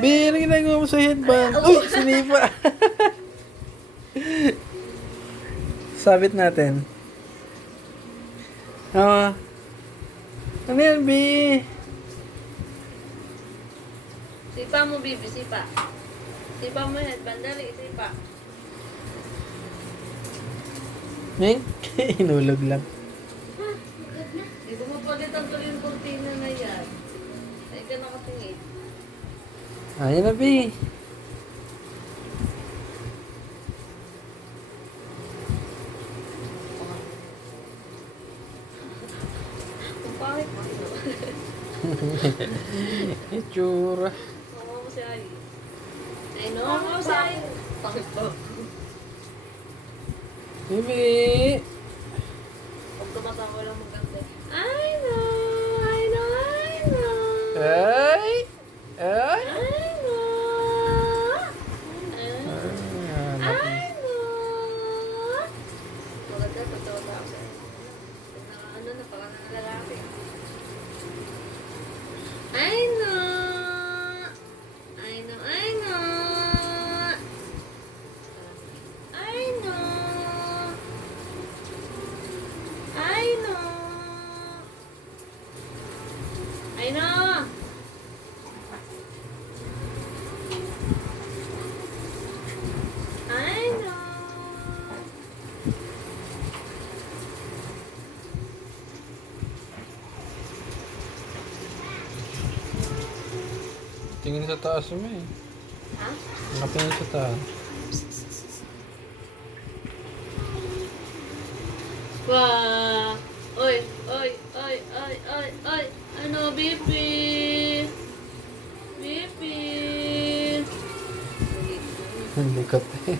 Bi, ano ginagawa mo sa headband? Uy, sinipa. Sabit natin. Ano yan, Bi? Sipa mo, baby, sipa. Sipa mo headband, dali, sipa. Ming? Inulog lang. Di ba mapalitan ko yung kurtina na yan? Ay ka nakatingin. Ayan na, Bi. Ang pangit mo. Itsura. Mama mo si Ay. Ay no, mama mo si Ay. Pangit ba? Bibi. Huwag ka masama lang maganda. I know, I know, I know. Ay! Ay! I know. Ah, I know. Maganda, totoo na ako. Ano na, parang lalaki. I know. I know, I know. I know. I know. I know. I know. tingin sa taas mo eh. Ha? Nakatingin sa taas. Wah. Oy, oy, oy, oy, oy, oy. Ano, Bibi? Bibi. Hindi ka pa eh.